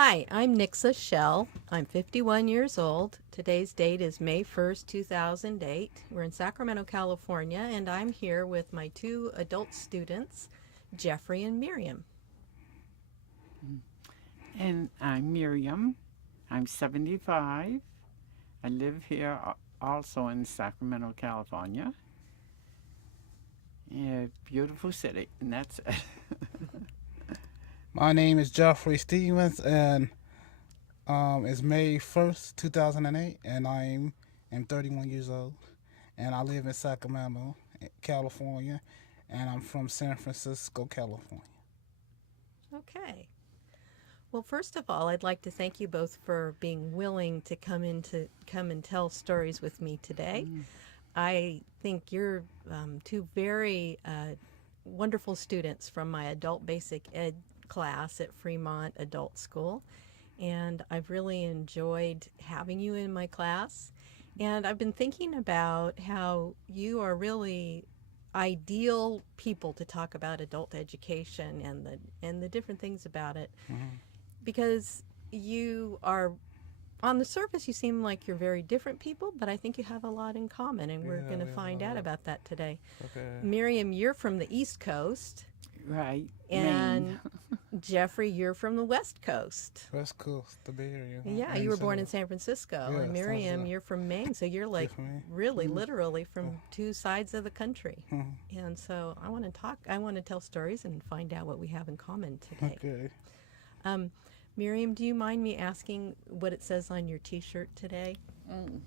Hi, I'm Nixa Schell. I'm 51 years old. Today's date is May 1st, 2008. We're in Sacramento, California, and I'm here with my two adult students, Jeffrey and Miriam. And I'm Miriam. I'm 75. I live here also in Sacramento, California. Yeah, beautiful city, and that's it. My name is Jeffery Stevens, and it's May 1st, 2008, and am 31 years old, and I live in Sacramento, California, and I'm from San Francisco, California. Okay. Well, first of all, I'd like to thank you both for being willing to come and tell stories with me today. I think you're two very wonderful students from my adult basic ed class at Fremont Adult School. And I've really enjoyed having you in my class. And I've been thinking about how you are really ideal people to talk about adult education and the different things about it, Mm-hmm. because you are, on the surface you seem like you're very different people, but I think you have a lot in common, and we're Yeah, going to we have find a out lot. about that today. Okay. Miriam, you're from the East Coast, Right, Maine. and Jeffrey, you're from the West Coast. West Coast, the Bay Area. Yeah, And you were born in San Francisco, Yeah, and Miriam, you're from Maine, so you're like different. really literally from two sides of the country. Mm-hmm. And so I want to tell stories and find out what we have in common today. Okay. Um, Miriam, do you mind me asking what it says on your t-shirt today? Mm.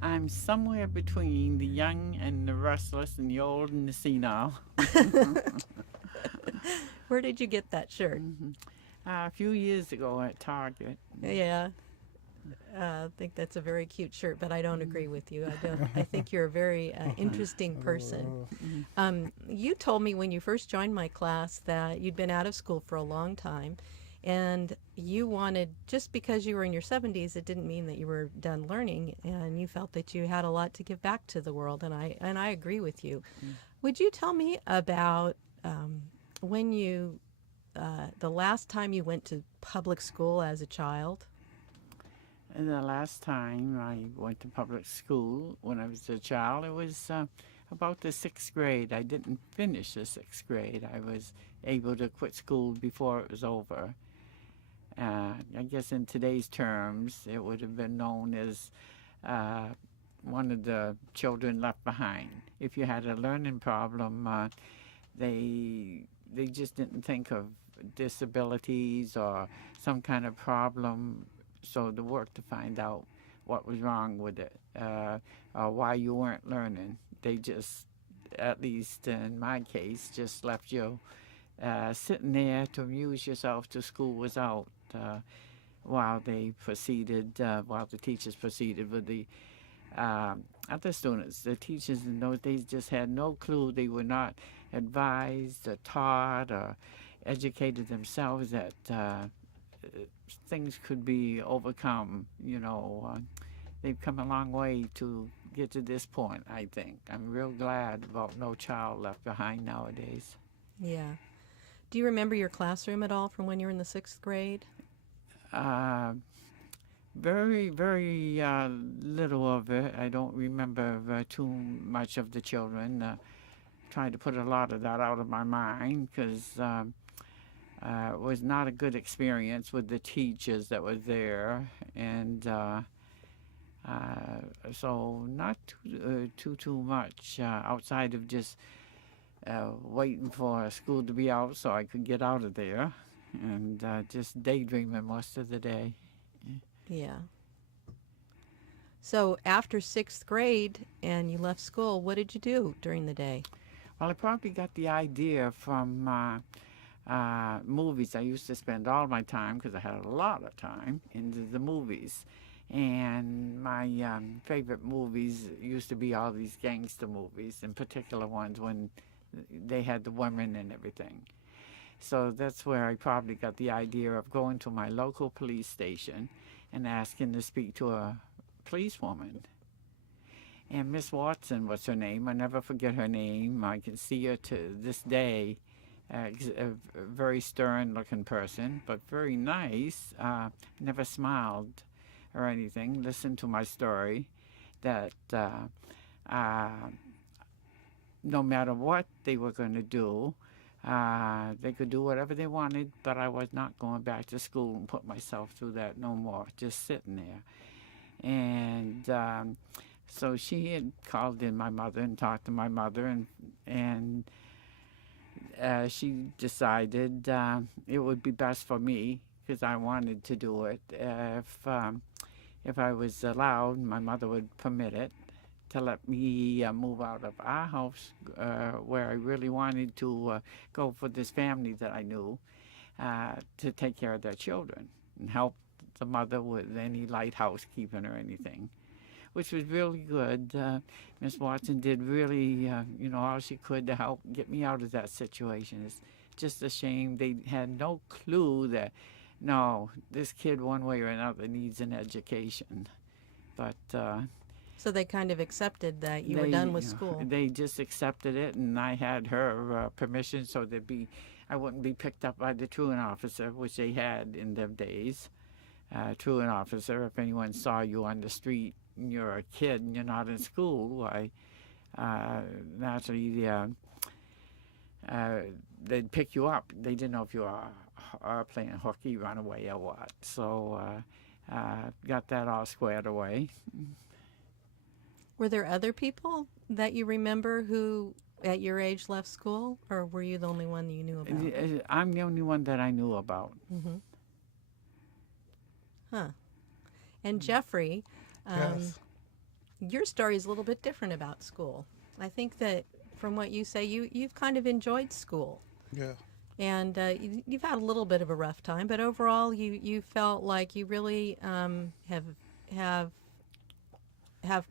I'm somewhere between the young and the restless and the old and the senile. Where did you get that shirt? A few years ago at Target. Yeah. I think that's a very cute shirt, but I don't agree with you. I don't. I think you're a very interesting person. You told me when you first joined my class that you'd been out of school for a long time, and you wanted, just because you were in your 70s, it didn't mean that you were done learning, and you felt that you had a lot to give back to the world, and I agree with you. Would you tell me about when you the last time you went to public school as a child? And the last time I went to public school when I was a child, it was about the sixth grade. I didn't finish the sixth grade. I was able to quit school before it was over. I guess in today's terms, it would have been known as one of the children left behind. If you had a learning problem, they just didn't think of disabilities or some kind of problem. So the work to find out what was wrong with it, or why you weren't learning, they just, at least in my case, just left you sitting there to amuse yourself till school was out, while while the teachers proceeded with the other students. The teachers in those days just had no clue. They were not advised or taught or educated themselves that things could be overcome. They've come a long way to get to this point, I think. I'm real glad about no child left behind nowadays. Yeah. Do you remember your classroom at all from when you were in the sixth grade? Uh, Very, very little of it. I don't remember too much of the children. Tried to put a lot of that out of my mind because it was not a good experience with the teachers that were there, and so not too much outside of just waiting for school to be out so I could get out of there, and just daydreaming most of the day. Yeah. So after sixth grade and you left school, what did you do during the day? Well, I probably got the idea from movies. I used to spend all my time, because I had a lot of time, into the movies. And my favorite movies used to be all these gangster movies, in particular ones when they had the women and everything. So that's where I probably got the idea of going to my local police station and asking to speak to a policewoman. And Miss Watson was her name. I never forget her name. I can see her to this day. a very stern-looking person, but very nice. Never smiled or anything. Listened to my story. That uh, no matter what they were going to do, they could do whatever they wanted, but I was not going back to school and put myself through that no more. Just sitting there, and so she had called in my mother and talked to my mother, and she decided it would be best for me because I wanted to do it. If I was allowed, my mother would permit it to let me move out of our house where I really wanted to go for this family that I knew to take care of their children and help the mother with any light housekeeping or anything, which was really good. Miss Watson did really, all she could to help get me out of that situation. It's just a shame they had no clue that, no, this kid one way or another needs an education. But So they kind of accepted that you were done with school. they just accepted it, and I had her permission so I wouldn't be picked up by the truant officer, which they had in them days. Truant officer, if anyone saw you on the street and you're a kid and you're not in school, naturally they'd pick you up. They didn't know if you are playing hooky, run away, or what. So got that all squared away. Were there other people that you remember who, at your age, left school, or were you the only one that you knew about? I'm the only one that I knew about. Mm-hmm. Huh. And Jeffrey, Yes. your story is a little bit different about school. I think that from what you say, you've kind of enjoyed school. Yeah. And you've had a little bit of a rough time, but overall, you felt like you really have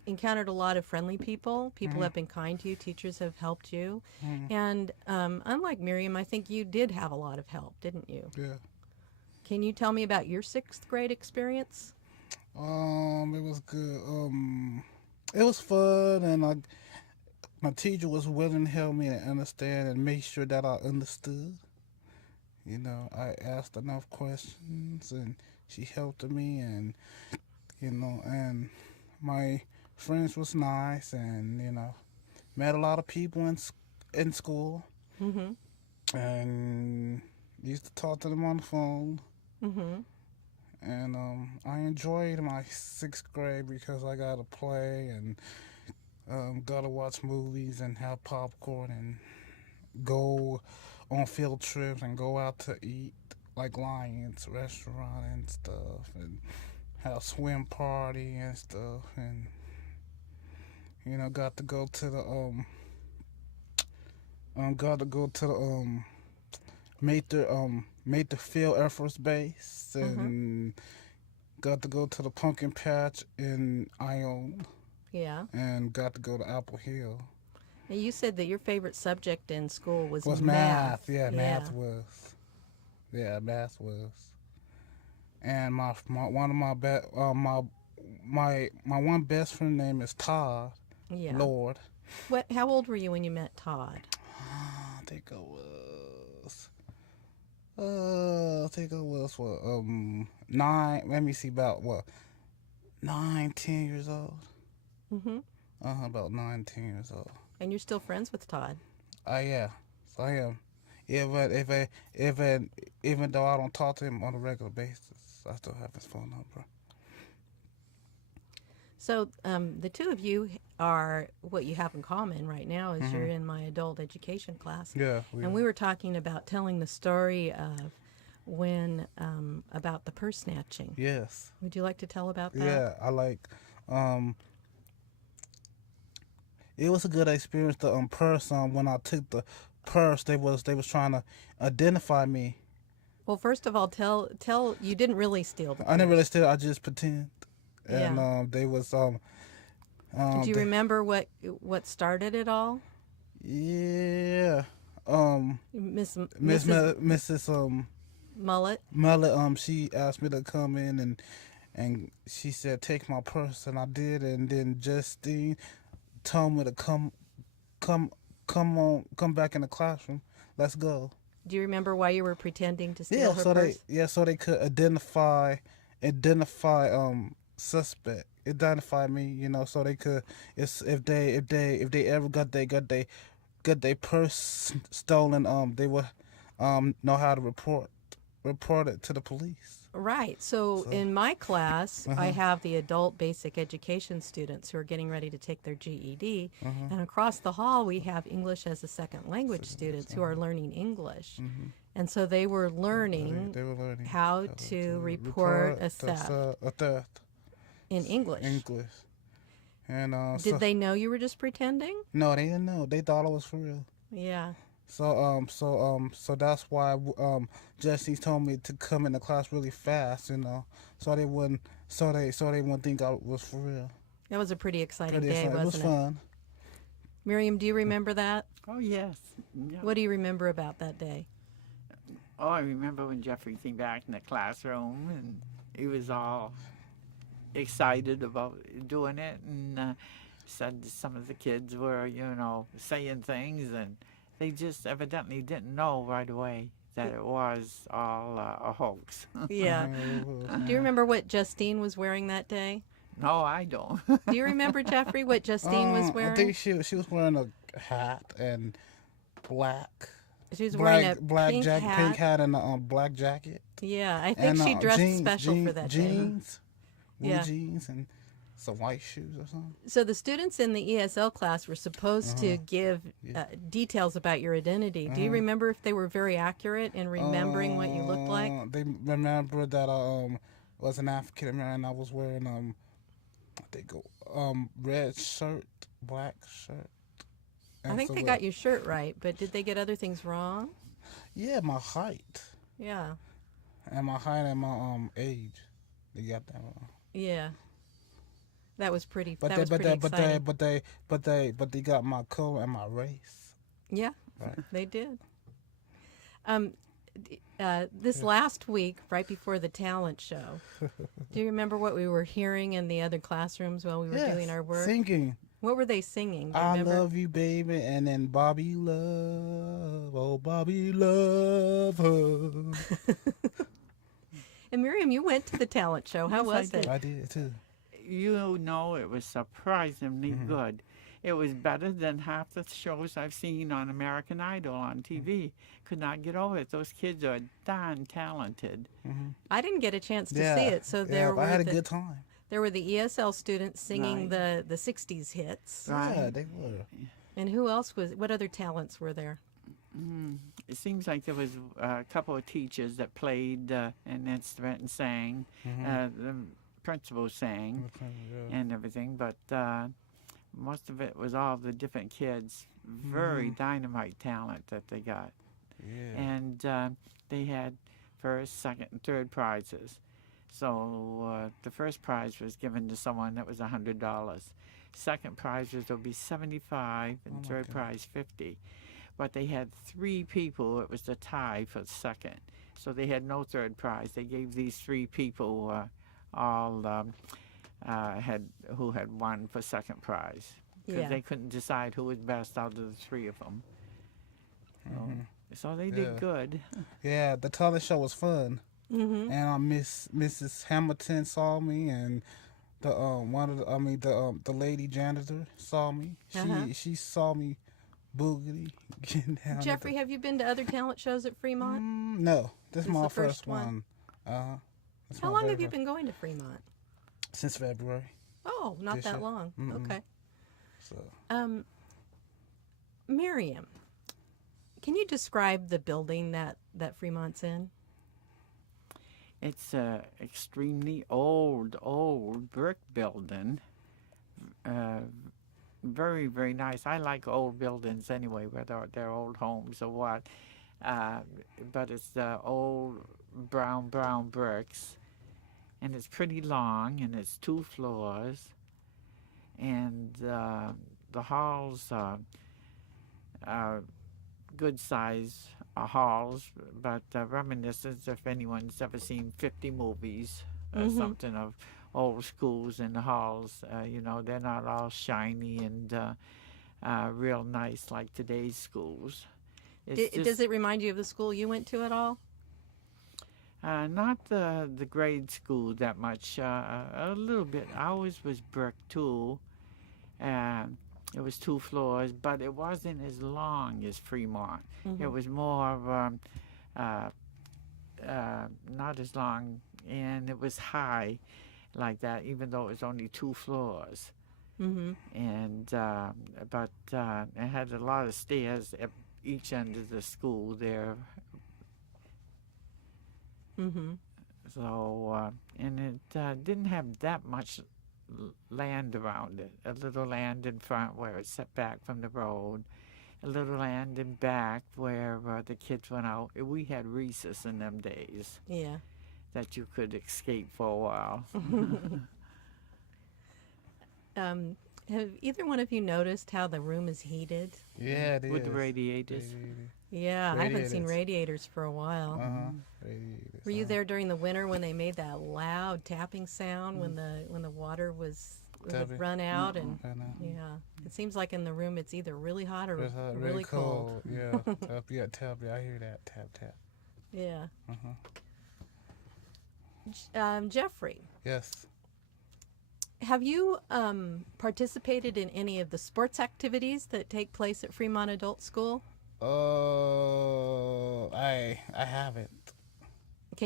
encountered a lot of friendly people. People have been kind to you. Teachers have helped you. And unlike Miriam, I think you did have a lot of help, didn't you? Yeah. Can you tell me about your 6th grade experience? It was good. It was fun, and my teacher was willing to help me and understand and make sure that I understood. I asked enough questions, and she helped me, and and my friends was nice, and met a lot of people in school, Mm-hmm. and used to talk to them on the phone. Mm-hmm. And I enjoyed my 6th grade because I got to play and got to watch movies and have popcorn and go on field trips and go out to eat like Lions restaurant and stuff, and have swim party and stuff, and got to go to the Mather Field Air Force Base, and got to go to the pumpkin patch in Ione, Yeah. and got to go to Apple Hill. And you said that your favorite subject in school was math. Yeah, Yeah. math was. Yeah, math was. And my one best friend name is Todd. Yeah. Lord. How old were you when you met Todd? I think I was what 9. Let me see, about what 9, 10 years old. Mm-hmm. About 9, 10 years old. And you're still friends with Todd? Yeah, so I am. Even though I don't talk to him on a regular basis, I still have his phone number. So the two of you are, what you have in common right now is you're in my adult education class. Yeah. And we were talking about telling the story of when, about the purse snatching. Yes. Would you like to tell about that? Yeah, I like. It was a good experience. The purse. When I took the purse, they was trying to identify me. Well, first of all, tell you didn't really steal the purse. I didn't really steal. I just pretend. And Yeah. they was Do you remember what started it all? Yeah. Mrs. Mullet? Mullet, she asked me to come in, and she said take my purse, and I did, and then Justine told me to come back in the classroom. Let's go. Do you remember why you were pretending to steal Yeah, her so purse? so they could identify suspect, identify me, so they could, it's if they ever got their purse stolen, they would know how to report it to the police. Right. So So, in my class, I uh-huh, have the adult basic education students who are getting ready to take their GED. uh-huh. And across the hall, we have English as a second language students who are learning English. Mm-hmm. And so they were learning They were learning how how to to report a that's theft a theft in English. English, and Did they know you were just pretending? no, they didn't know. They thought it was for real. Yeah. So that's why Jesse told me to come into class really fast, so they wouldn't think I was for real. That was a pretty exciting Pretty day, fun. It was wasn't it? fun. Miriam, do you remember that? Oh, yes. Yeah. What do you remember about that day? Oh, I remember when Jeffrey came back in the classroom and he was all excited about doing it, and said some of the kids were, saying things, and they just evidently didn't know right away that it was all a hoax. Yeah. It was. Do you remember what Justine was wearing that day? No, I don't. Do you remember, Jeffrey, what Justine was I wearing? think she was wearing a hat and black She was wearing a black pink jacket, hat. pink hat, and a black jacket. Yeah, I think And she dressed jeans, special for that day. jeans, blue Yeah. jeans, and some white shoes or something. So the students in the ESL class were supposed to give Yeah. details about your identity. Do you remember if they were very accurate in remembering what you looked like? They remember that I was an African American. I was wearing red shirt, black shirt. I and think so they got your shirt right, but did they get other things wrong? Yeah, my height Yeah, and my age. They got that wrong. yeah. That was pretty. But That they was but pretty they exciting. but they got my color and my race. Yeah, Right. they did. This last week, right before the talent show, do you remember what we were hearing in the other classrooms while we were doing our work? Singing. What were they singing? Do you I remember? love you, baby, and then Bobby love, oh Bobby love her. And Miriam, you went to the talent show. How Yes, I was did. it? I did too. It was surprisingly good. It was better than half the shows I've seen on American Idol on TV. Could not get over it. Those kids are darn talented. I didn't get a chance to Yeah, see it, so there I had a were good time. there were the ESL students singing Right. the '60s hits. Right. Yeah, they were. And who else was? What other talents were there? It seems like there was a couple of teachers that played an instrument and sang. The principal sang and everything, but most of it was all the different kids. Very dynamite talent that they got. Yeah. And they had first, second, and third prizes. So the first prize was given to someone that was $100. Second prize was to be 75, and my third God. prize 50. But they had three people. It was the tie for second. So they had no third prize. They gave these three people who had won for second prize, because Yeah. they couldn't decide who was best out of the three of them. So they Yeah. did good. Yeah, the talent show was fun. Mm-hmm. And Mrs. Hamilton saw me, and the lady janitor saw me. She saw me boogity getting down. at Jeffrey, have you been to other talent shows at Fremont? No, this is This my the first first one? one. This How my long very have you first- been going to Fremont? Since February. Oh, not This that year. long. Mm-mm. Okay. So Miriam, can you describe the building that Fremont's in? It's a extremely old brick building. Very, very nice. I like old buildings anyway, whether they're old homes or what. But it's the old brown bricks, and it's pretty long, and it's 2 floors, and the halls are good size halls, but reminiscent if anyone's ever seen 50 movies or something of old schools in the halls. They're not all shiny and real nice like today's schools. It's just Does it remind you of the school you went to at all? not the grade school that much. A little bit. Ours was brick too. Um, it was 2 floors, but it wasn't as long as Fremont. It was more of not as long, and it was high like that, even though it was only 2 floors. And but it had a lot of stairs at each end of the school there. So and it didn't have that much land around it. A little land in front where it's set back from the road. A little land in back where the kids went out. We had recess in them days. Yeah. That you could escape for a while. Have either one of you noticed how the room is heated? Yeah, it is. With the radiators. Yeah, I haven't seen radiators for a while. Radiators. Were you there during the winter when they made that loud tapping sound when the water was run out? And yeah, it seems like in the room it's either really hot or really cold. Yeah, tap. I hear that tap. Yeah. Jeffrey. Yes. Have you participated in any of the sports activities that take place at Fremont Adult School? I haven't. Do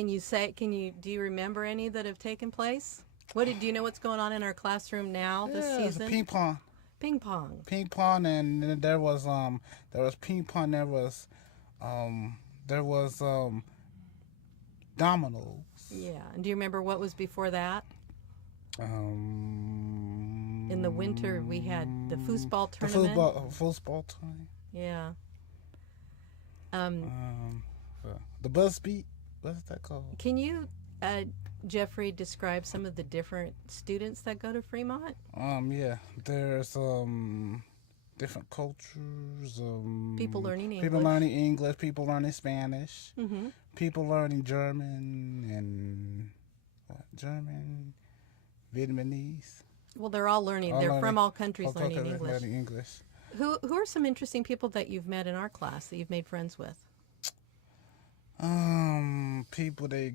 you remember any that have taken place? Do you know what's going on in our classroom now this season? Ping pong. Ping pong. Ping pong, and then there was ping pong. There was dominoes. Yeah, and do you remember what was before that? In the winter, we had the foosball tournament. Foosball tournament. Yeah. The buzz beat. What's that called? Can you, Jeffrey, describe some of the different students that go to Fremont? Yeah. There's different cultures. People learning English. People learning English. People learning Spanish. People learning German and Vietnamese. Well, they're all learning. They're from all countries learning English. Learning English. Who are some interesting people that you've met in our class that you've made friends with? People that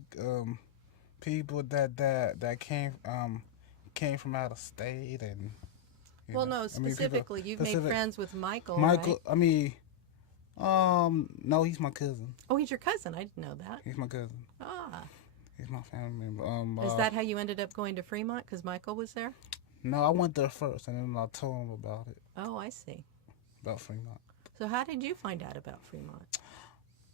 came from out of state and. Specifically, you've made friends with Michael. Michael, right? No, he's my cousin. Oh, he's your cousin. I didn't know that. He's my cousin. Ah. He's my family member. Is that how you ended up going to Fremont? Because Michael was there? No, I went there first, and then I told him about it. Oh, I see. About Fremont. So how did you find out about Fremont?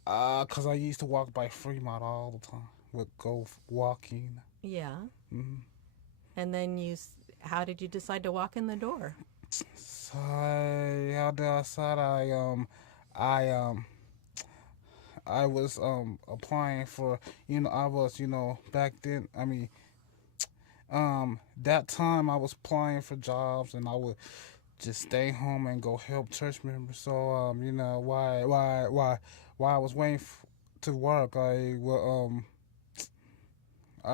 Because I used to walk by Fremont all the time. Would go walking. Yeah. And then how did you decide to walk in the door? So how did I decide? I was applying for, back then, that time I was applying for jobs, and I would just stay home and go help church members. So while I was waiting to work, I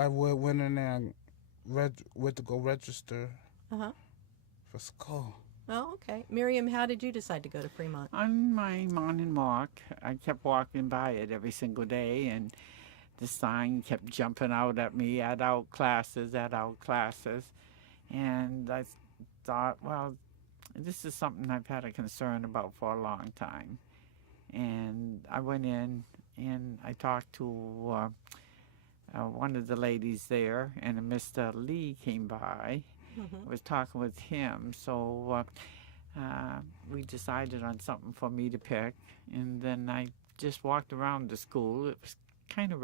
went in there and went to go register for school. Oh, okay. Miriam, how did you decide to go to Fremont? On my morning walk, I kept walking by it every single day, and the sign kept jumping out at me, adult classes. And I thought, well, this is something I've had a concern about for a long time. And I went in and I talked to one of the ladies there, and Mr. Lee came by. I was talking with him, so we decided on something for me to pick, and then I just walked around the school. It was kind of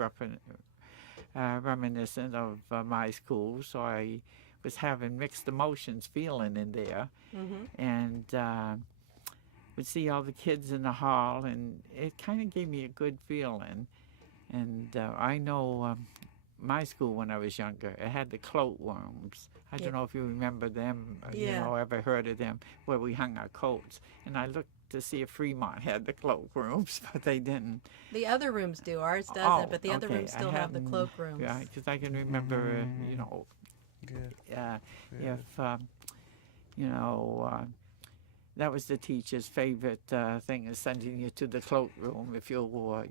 reminiscent of my school, so I was having mixed emotions feeling in there, and would see all the kids in the hall, and it kind of gave me a good feeling. And I know my school when I was younger, it had the cloakrooms. I don't know if you remember them, ever heard of them, where we hung our coats. And I looked to see if Fremont had the cloakrooms, but they didn't. The other rooms do. Ours doesn't, but the other rooms still have the cloakrooms. Yeah, because I can remember, if that was the teacher's favorite thing, is sending you to the cloakroom if you were,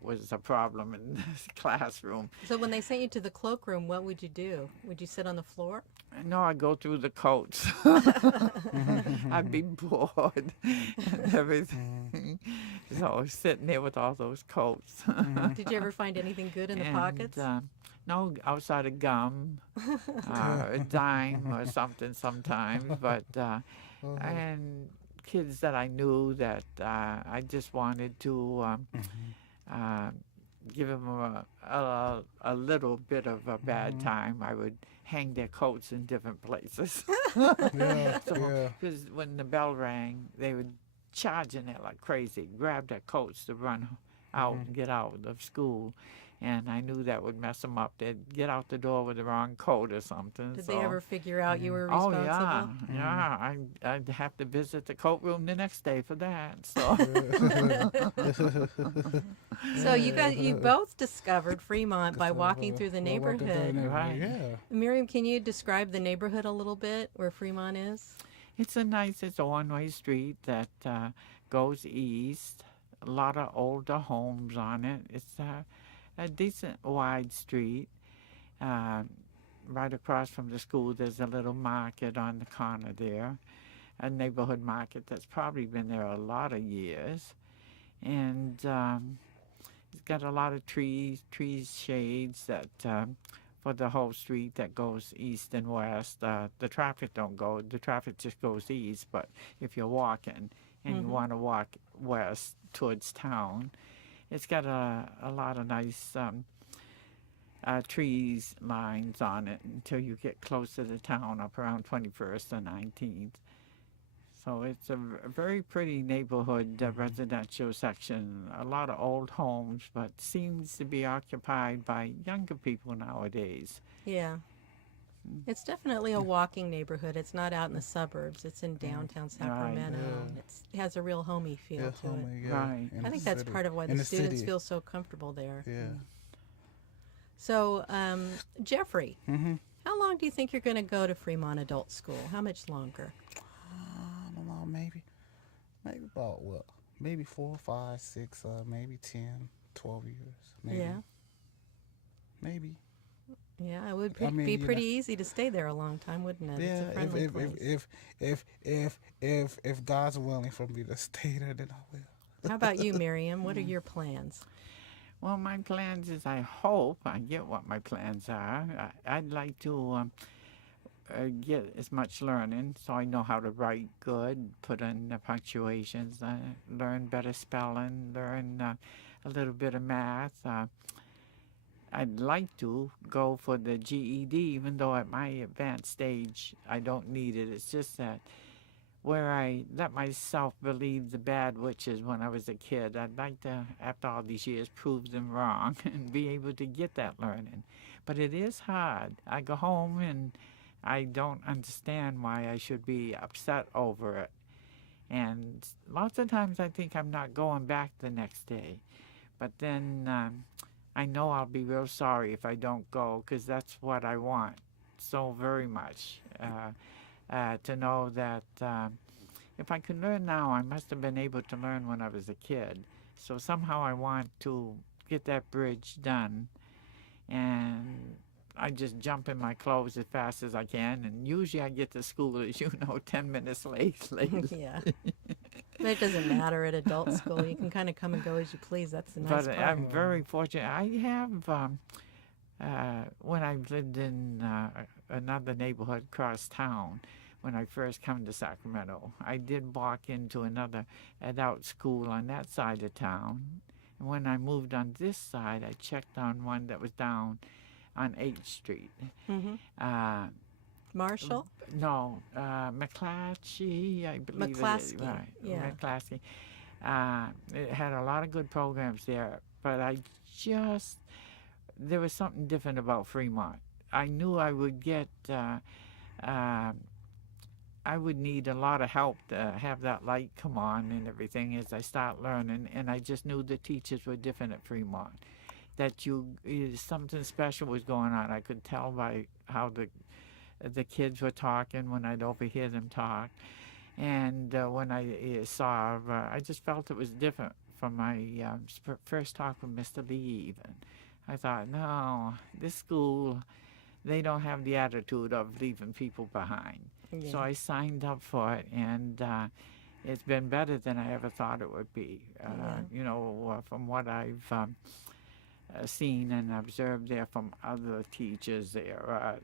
was a problem in the classroom. So when they sent you to the cloakroom, what would you do? Would you sit on the floor? No, I'd go through the coats. I'd be bored and everything. So sitting there with all those coats. Did you ever find anything good in the And, pockets? no, outside of gum, a dime or something sometimes. But and kids that I knew that I just wanted to give them a little bit of a bad time. I would hang their coats in different places. Yeah, So, yeah. because when the bell rang, they would charge in there like crazy, grab their coats to run out and get out of school. And I knew that would mess them up. They'd get out the door with the wrong coat or something. Did so. they ever figure out you were Oh responsible? yeah. I'd have to visit the coat room the next day for that. So So you both discovered Fremont by walking through the neighborhood. Right. Yeah. Miriam, can you describe the neighborhood a little bit where Fremont is? it's a one-way street that goes east. A lot of older homes on it. It's a decent wide street. Uh, right across from the school, there's a little market on the corner there, a neighborhood market that's probably been there a lot of years. And it's got a lot of trees, shades that for the whole street that goes east and west. The traffic don't go, the traffic just goes east, but if you're walking and you want to walk west towards town, it's got a lot of nice trees lines on it until you get close to the town up around 21st and 19th. So it's a very pretty neighborhood residential section. A lot of old homes, but seems to be occupied by younger people nowadays. Yeah. It's definitely a walking neighborhood. It's not out in the suburbs. It's in downtown Sacramento. Yeah. It has a real homey feel Yeah, to it. homie, yeah. Right. In I the think that's city. part of why In the students city. feel so comfortable there. Yeah. So, Jeffrey, Mm-hmm. how long do you think you're going to go to Fremont Adult School? How much longer? I don't know, maybe about what? Maybe 4, 5, 6, maybe 10, 12 years. Maybe. Yeah. Maybe. Yeah, it would I mean, be you know- pretty easy to stay there a long time, wouldn't it? Yeah, It's a friendly place. if God's willing for me to stay there, then I will. How about you, Miriam? What are your plans? Well, my plans is I hope I get what my plans are. I'd like to get as much learning so I know how to write good, put in the punctuations, learn better spelling, learn a little bit of math. I'd like to go for the GED, even though at my advanced stage I don't need it. It's just that where I let myself believe the bad witches when I was a kid, I'd like to, after all these years, prove them wrong and be able to get that learning. But it is hard. I go home and I don't understand why I should be upset over it. And lots of times I think I'm not going back the next day. But then I know I'll be real sorry if I don't go, because that's what I want so very much. To know that if I could learn now, I must have been able to learn when I was a kid. So somehow I want to get that bridge done. And I just jump in my clothes as fast as I can. And usually I get to school, as you know, 10 minutes late. Yeah. But it doesn't matter at adult school. You can kind of come and go as you please. That's the nice But part. I'm very fortunate. I have, when I lived in another neighborhood across town, when I first come to Sacramento, I did walk into another adult school on that side of town. And when I moved on this side, I checked on one that was down on 8th Street. Mm-hmm. Marshall? No, McClatchy, I believe it is. McClaskey, Right, yeah. McClaskey. It had a lot of good programs there, but there was something different about Fremont. I knew I would get, I would need a lot of help to have that light come on and everything as I start learning, and I just knew the teachers were different at Fremont. That something special was going on. I could tell by how the kids were talking when I'd overhear them talk. And when I saw, I just felt it was different from my first talk with Mr. Lee. Even I thought, no, this school, they don't have the attitude of leaving people behind. So Yeah. I signed up for it, and it's been better than I ever thought it would be. Yeah. From what I've seen and observed there from other teachers there,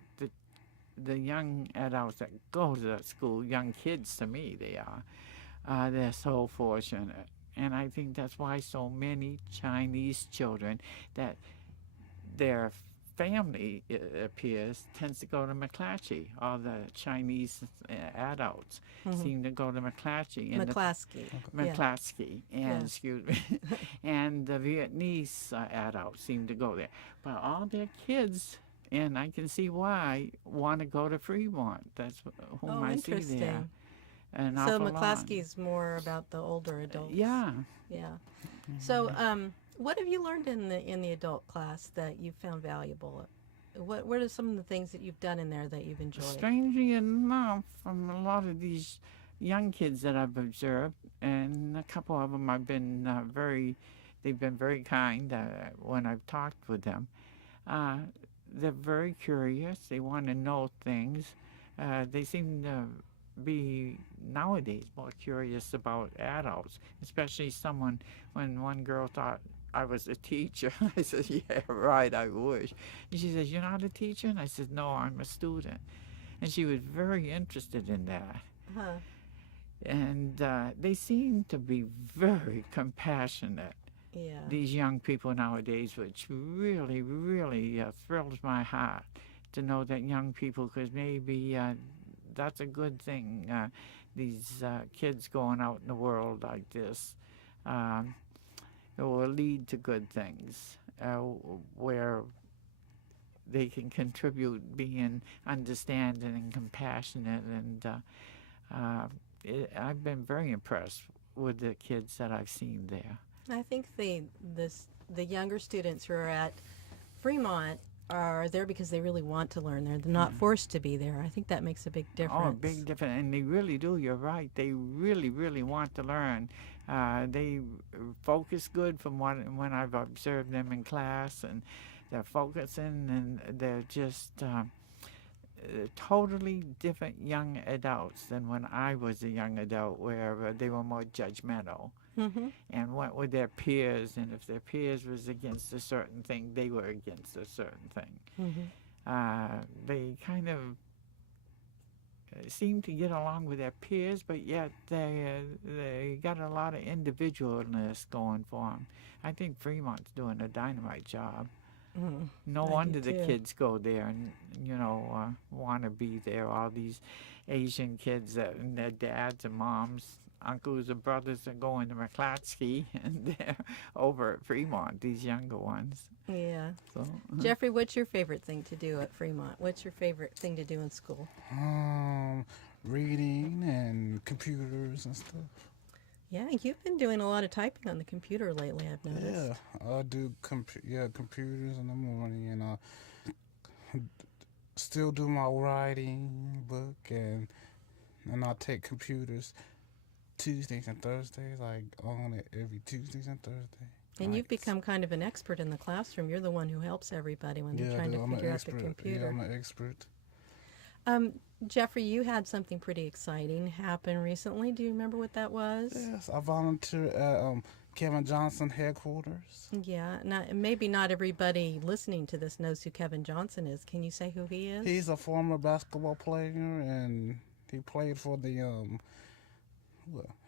the young adults that go to that school, young kids to me, they're so fortunate. And I think that's why so many Chinese children that their family, it appears, tends to go to McClatchy. All the Chinese adults seem to go to McClatchy. And McClaskey. Yeah. McClatchy, and Yeah. excuse me, and the Vietnamese adults seem to go there. But all their kids, and I can see why, want to go to Fremont. That's whom Oh, I see there. interesting. An So awful lot. McClaskey's more about the older adults. Yeah. Yeah. So, what have you learned in the adult class that you found valuable? What are some of the things that you've done in there that you've enjoyed? Strangely enough, from a lot of these young kids that I've observed, and a couple of them I've been they've been very kind when I've talked with them. They're very curious. They want to know things. They seem to be nowadays more curious about adults, especially when one girl thought I was a teacher. I said, yeah, right, I wish. And she says, you're not a teacher? And I said, no, I'm a student. And she was very interested in that. Huh. And they seem to be very compassionate, Yeah. these young people nowadays, which really, really thrills my heart to know that young people, because maybe that's a good thing. These kids going out in the world like this, it will lead to good things where they can contribute being understanding and compassionate. And I've been very impressed with the kids that I've seen there. I think the younger students who are at Fremont are there because they really want to learn there. They're not forced to be there. I think that makes a big difference. Oh, big difference. And they really do. You're right. They really, really want to learn. They focus good from when I've observed them in class, and they're focusing, and they're just totally different young adults than when I was a young adult, where they were more judgmental and went with their peers, and if their peers was against a certain thing, they were against a certain thing. They kind of seem to get along with their peers, but yet they got a lot of individualness going for them. I think Fremont's doing a dynamite job. No I wonder do the too. kids go there and want to be there. All these Asian kids and their dads and moms, uncles and brothers are going to McClatchy, and they're over at Fremont. These younger ones. Yeah. So Jeffrey, what's your favorite thing to do at Fremont? What's your favorite thing to do in school? Reading and computers and stuff. Yeah, you've been doing a lot of typing on the computer lately, I've noticed. Yeah, I do computers in the morning, and I still do my writing book, and I take computers Tuesdays and Thursdays. I own it every Tuesdays and Thursdays. And you've Nights. become kind of an expert in the classroom. You're the one who helps everybody when they're trying to I'm an figure out the expert. computer. Yeah, I'm an expert. Jeffrey, you had something pretty exciting happen recently. Do you remember what that was? Yes, I volunteer at Kevin Johnson headquarters. Yeah, maybe not everybody listening to this knows who Kevin Johnson is. Can you say who he is? He's a former basketball player, and he played for the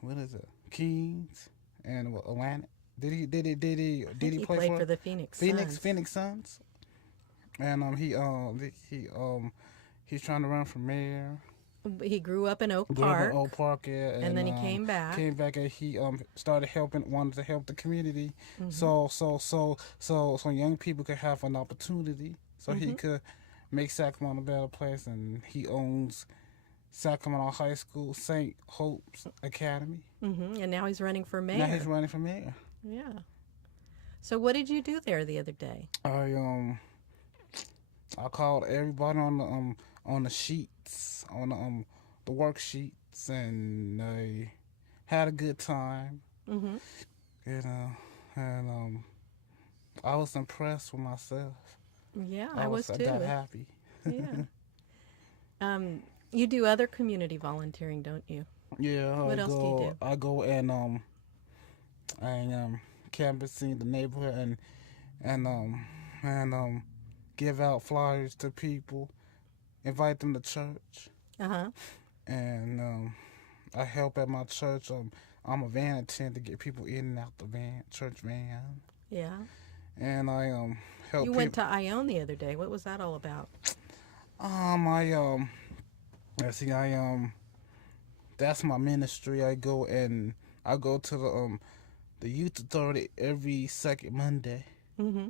what is it, Kings and Atlantic. Did he I think he play played for the Phoenix Suns. Phoenix Suns? And he's trying to run for mayor. He grew up in Oak Grew up Park, in Oak Park, yeah, and then he came back. And he wanted to help the community, Mm-hmm. so young people could have an opportunity, so Mm-hmm. he could make Sacramento a better place. And he owns Sacramento High School, St. Hope's Academy. And now he's running for mayor. Now he's running for mayor. Yeah. So what did you do there the other day? I called everybody on the sheets, on the worksheet, and I had a good time, Mm-hmm. you know, and I was impressed with myself. Yeah, I I was was too. that happy. Yeah. Um, you do other community volunteering, don't you? Yeah, What else do you do? I go and canvassing the neighborhood and give out flyers to people, invite them to church, Uh-huh. and I help at my church. I'm a van attendant to get people in and out the church van, Yeah. and I help You went people. to Ione the other day. What was that all about? I let's see, that's my ministry. I go to the youth authority every second Monday Mm-hmm.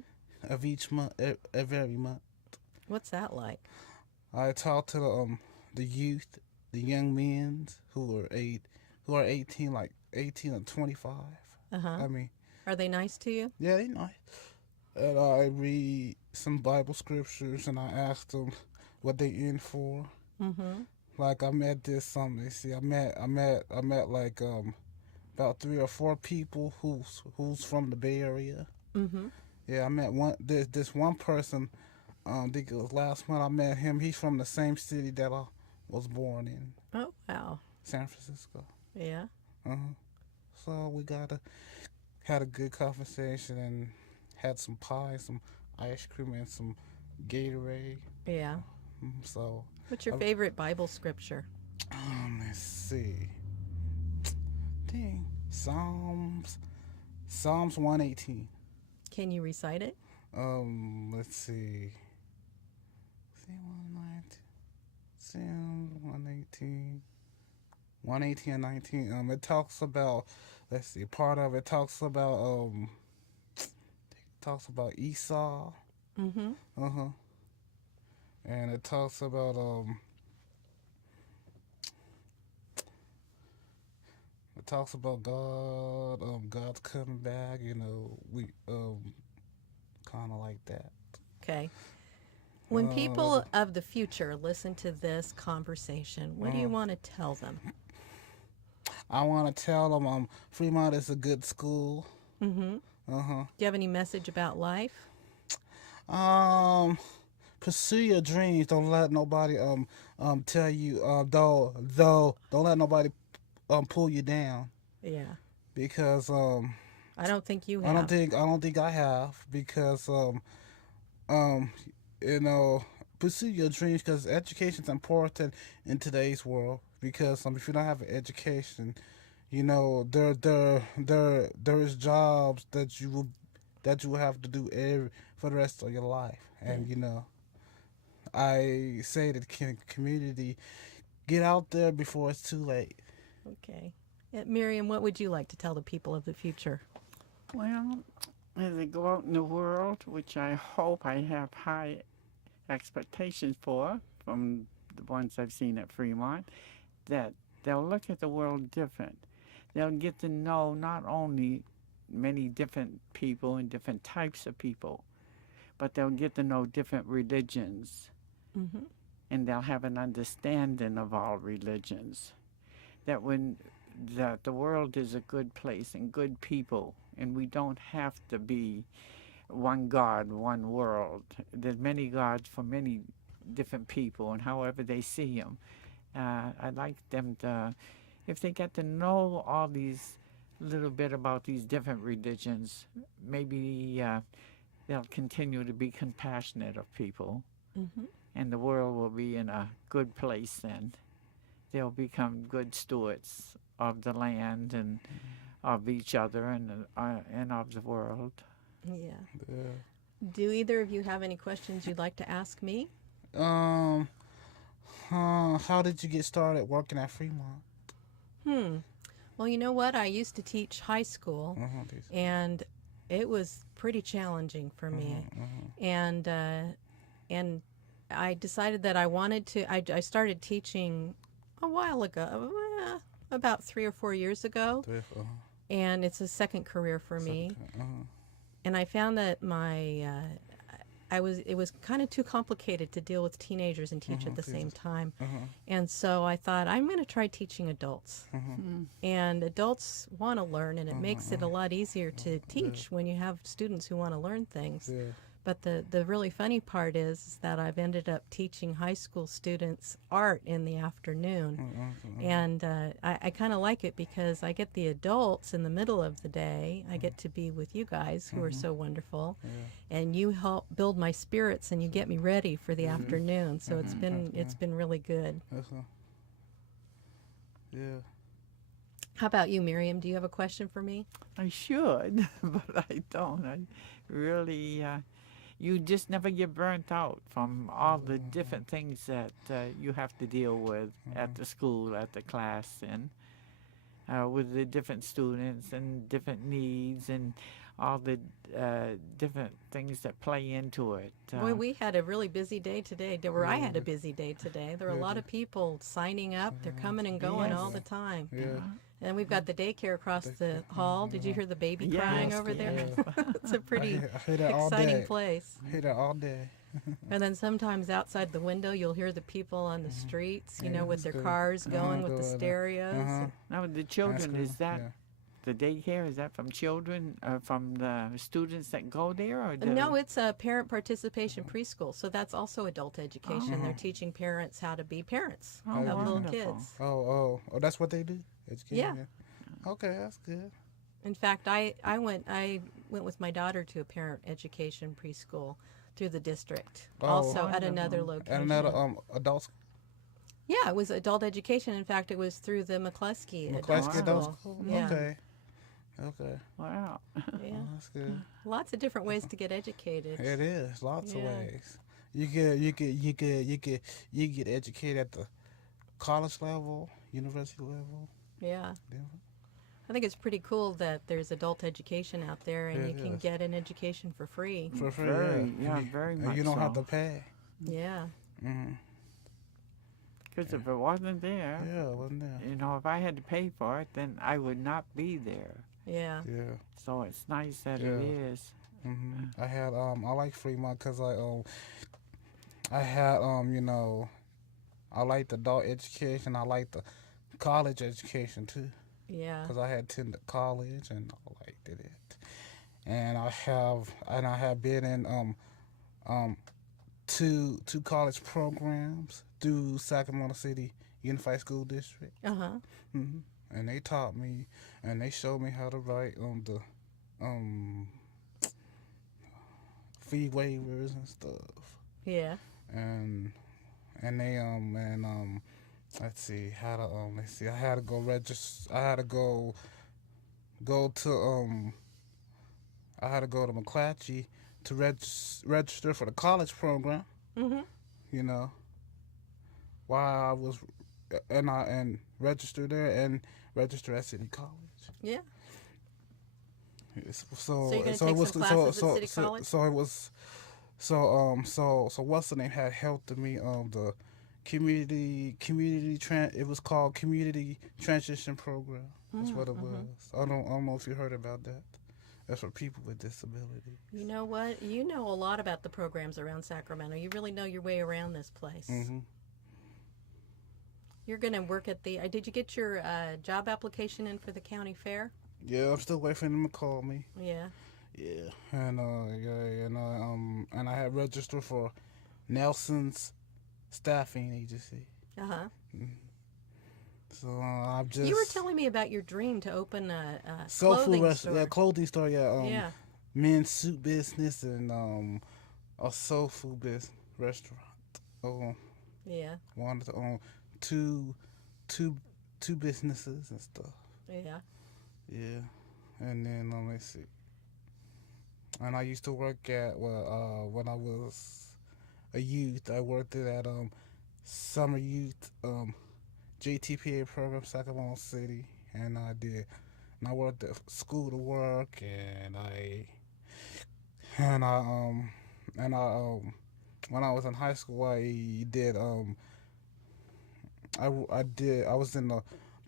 of each month, of every month. What's that like? I talk to the youth, the young men who are 18, like 18 or 25. Uh-huh. I mean, Are they nice to you? yeah, they nice. And I read some Bible scriptures and I ask them what they in for. Mm-hmm. Like I met this see, I met like about 3 or 4 people who's from the Bay Area. Mm-hmm. Yeah, I met this one person. I think it was last month I met him. He's from the same city that I was born in, Oh, wow. San Francisco. Yeah. Uh-huh. So we had a good conversation and had some pie, some ice cream, and some Gatorade. Yeah. So What's your Uh, favorite Bible scripture? let's see. Dang, Psalms 118. Can you recite it? Let's see. Psalms 118. 118 and 19. It talks about. Let's see. Part of it talks about Esau. Mm-hmm. Uh huh. And it talks about It talks about God. God's coming back. You know, we kind of like that. Okay. When Uh, people of the future listen to this conversation, what do you want to tell them? I want to tell them Fremont is a good school. Mm-hmm. Uh Do you have any message about life? huh. Pursue your dreams. Don't let nobody tell you don't let nobody pull you down Yeah. because I don't think you I have. don't think I have because um you know pursue your dreams because education is important in today's world because if you don't have an education, you know there is jobs that you will have to do for the rest of your life, and Yeah. you know I say to the community, get out there before it's too late. Okay. Miriam, what would you like to tell the people of the future? Well, as I go out in the world, which I hope I have high expectations for from the ones I've seen at Fremont, that they'll look at the world different. They'll get to know not only many different people and different types of people, but they'll get to know different religions, Mm-hmm. and they'll have an understanding of all religions. That the world is a good place and good people, and we don't have to be one God, one world. There's many gods for many different people, and however they see them. I'd like them to, if they get to know all these little bit about these different religions, maybe they'll continue to be compassionate of people, Mm-hmm. and the world will be in a good place then. They'll become good stewards of the land and of each other and of the world. Yeah. Yeah. Do either of you have any questions you'd like to ask me? Um, how did you get started working at Fremont? Well, you know what? I used to teach high school, and it was pretty challenging for me. And I decided that I wanted to. I started teaching a while ago, about 3 or 4 years ago, and it's a second career for me. And I found that it was kind of too complicated to deal with teenagers and teach at the same time. And so I thought, I'm going to try teaching adults. And adults want to learn, and it makes it a lot easier to teach when you have students who want to learn things. Yeah. But the really funny part is that I've ended up teaching high school students art in the afternoon. And I kind of like it because I get the adults in the middle of the day. I get to be with you guys who are so wonderful. And you help build my spirits and you get me ready for the afternoon. So it's been really good. Yeah. How about you, Miriam? Do you have a question for me? I should, but I don't. I really, you just never get burnt out from all the different things that you have to deal with at the school, at the class, and with the different students and different needs and all the different things that play into it. Boy, we had a really busy day today. I had a busy day today. There were a lot of people signing up. They're coming and going all the time. Yeah. And we've got the daycare across the hall. Did you hear the baby crying over there? It's a pretty I hear that all exciting day. place. I hear that all day. And then sometimes outside the window, you'll hear the people on the streets, with their good. cars going with the Good. stereos. Now, the children, That's is cool. that Yeah. the daycare? Is that from children, from the students that go there? Or No, it's a parent participation preschool. So that's also adult education. They're teaching parents how to be parents Oh, of little wonderful. kids. Oh, that's what they do? Education? Yeah. Okay, that's good. In fact, I went with my daughter to a parent education preschool through the district. Oh. Also at another location. And another adults. Yeah, it was adult education. In fact, it was through the McCluskey McCluskey Adult Adult School. School? Yeah. Okay. Wow. Yeah. Oh, that's good. Lots of different ways to get educated. It is lots of Yeah. ways. You get educated at the college level, university level. Yeah. Yeah. I think it's pretty cool that there's adult education out there and It you can is. get an education for free. For free. Very, yeah. yeah, very And much you don't have so. to pay. Yeah. Mm-hmm. Because if it wasn't there, Yeah, wasn't there? if I had to pay for it, then I would not be there. Yeah. Yeah. So it's nice that Yeah. it is. I had I like Fremont because I had I like the adult education. I like the college education too Yeah. because I had attended college and I liked it. And I have been in two college programs through Sacramento City Unified School District. Uh-huh. And they taught me and they showed me how to write the fee waivers and stuff. Yeah. And they let's see I had to go register. I had to go to McClatchy to register for the college program. While I was and register there and register at City College. Yeah. So you're gonna so take it was some classes at City so, College? so it was so what's the name had helped me the it was called Community Transition Program. That's what it was. I don't know if you heard about that. That's for people with disabilities. You know what? You know a lot about the programs around Sacramento. You really know your way around this place. You're going to work at the... did you get your job application in for the county fair? Yeah, I'm still waiting for them to call me. Yeah. Yeah, and I had registered for Nelson's staffing agency. Uh-huh. So I've just... You were telling me about your dream to open a soul food clothing restaurant, store. yeah, clothing store, yeah. Yeah. Men's suit business and a soul food restaurant. Yeah. Wanted to own two businesses and stuff. Yeah. Yeah, and then let's see. And I used to work at when I was a youth. I worked at summer youth JTPA program, Sacramento City, and I worked at School to Work, and when I was in high school, I was in the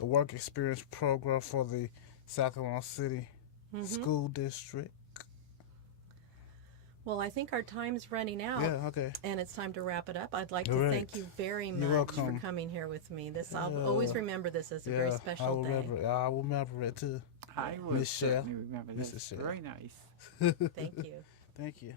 work experience program for the Sacramento City School District. Well, I think our time's running out. Yeah, okay. And it's time to wrap it up. I'd like to All right. thank you very much You're welcome. for coming here with me. I'll always remember this as a very I special will day. remember. I will remember it too. I would Miss Schell. certainly remember Mrs. this. Schell. Very nice. Thank you. Thank you.